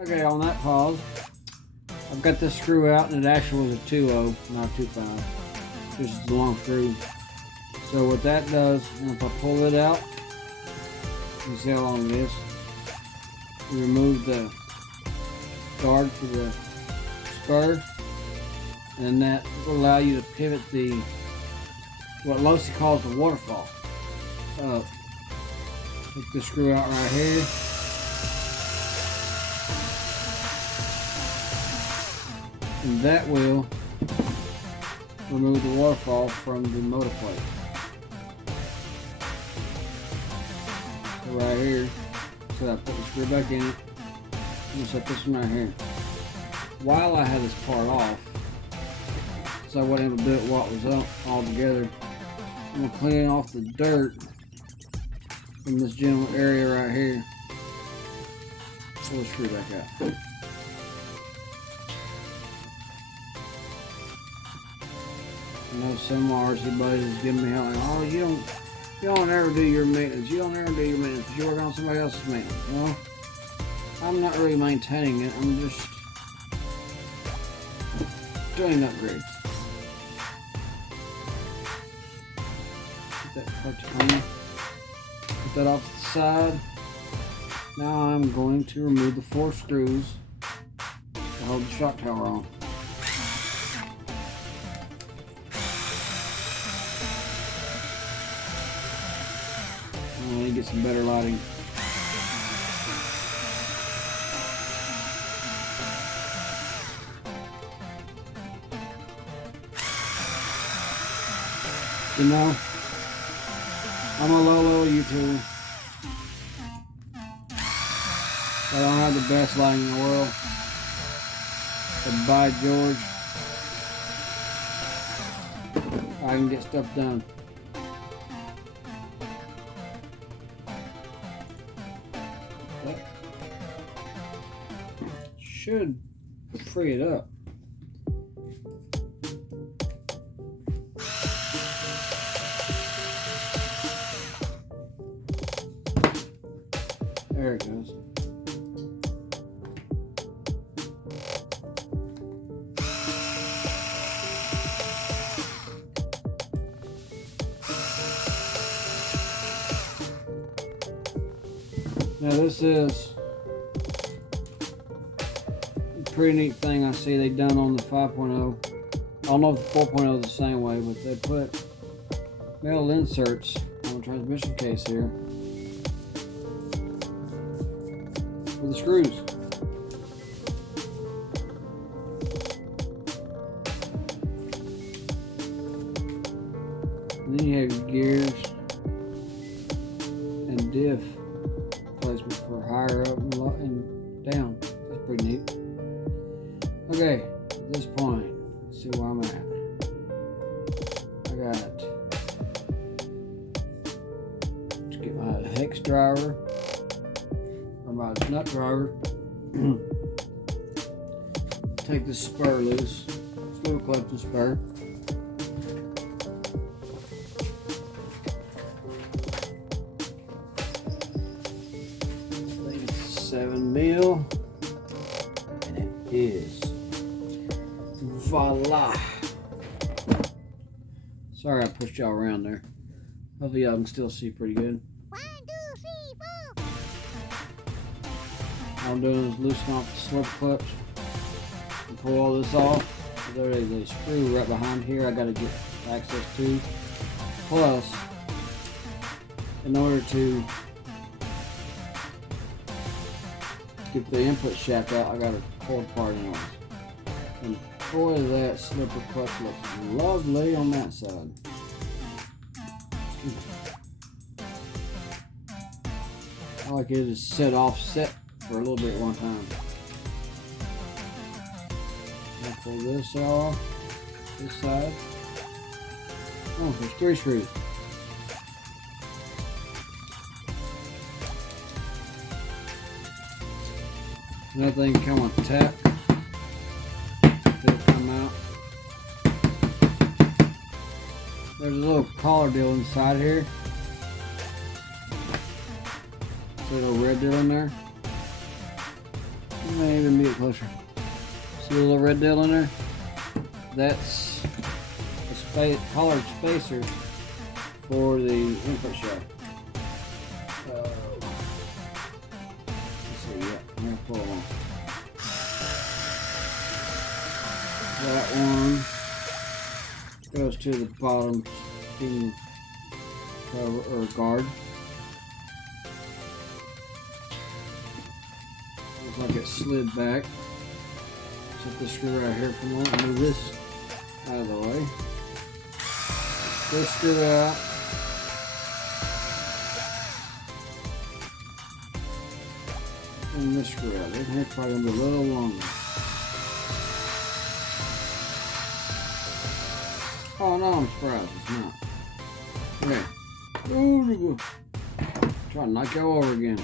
Okay, on that pause, I've got this screw out, and it actually was a 2.0, not a 2.5. This is a long screw. So what that does, and if I pull it out, you see how long it is. You remove the guard for the spur, and that will allow you to pivot the, what Lucy calls the waterfall. Take the screw out right here. And that will remove the waterfall from the motor plate. So right here, so I put the screw back in it. I'm gonna set this one right here. While I had this part off, so I wasn't able to do it while it was up all together, I'm gonna clean off the dirt from this general area right here. Pull the screw back out. I know some RC buddies is giving me hell like, oh, you don't ever do your maintenance. You don't ever do your maintenance. You work on somebody else's maintenance. Well, I'm not really maintaining it. I'm just doing upgrades. Get that part clean. Put that off to the side. Now I'm going to remove the 4 screws to hold the shock tower on. I need to get some better lighting. You know, I'm a low YouTuber. I don't have the best lighting in the world. But by George, I can get stuff done. Should free it up. There it goes. Now this is pretty neat thing I see they done on the 5.0. I don't know if the 4.0 is the same way, but they put metal inserts on the transmission case here for the screws. And then you have your gears and diff placement for higher up and down. That's pretty neat. Okay, at this point, let's see where I'm at. I got to get my hex driver, or my nut driver. Take the spur loose, fluid collecting spur. I think it's 7 mil, and it is. Voila! Sorry I pushed y'all around there. Hopefully y'all can still see pretty good. 1, 2, 3, 4. All I'm doing is loosen off the slip clutch and pull all this off. There is a screw right behind here I gotta get access to. Plus, in order to get the input shaft out, I gotta pull it apart anyways. And boy, that slipper clutch looks lovely on that side. I like it to set offset for a little bit one time. I'll pull this off, this side. Oh, there's 3 screws. And that thing can come on tap. It'll come out. There's a little collar deal inside here. See a little red deal in there? May even be closer. See the little red deal in there? That's a collared spacer for the input shaft. Let's see, yeah, I'm gonna pull it on. That one goes to the bottom pin cover or guard. Looks like it slid back. Set the screw right here from that. Move this out of the way. This screw out. And this screw out. This here's probably gonna be a little longer. Oh no, I'm surprised it's not. Okay. Ooh, try to knock you over again.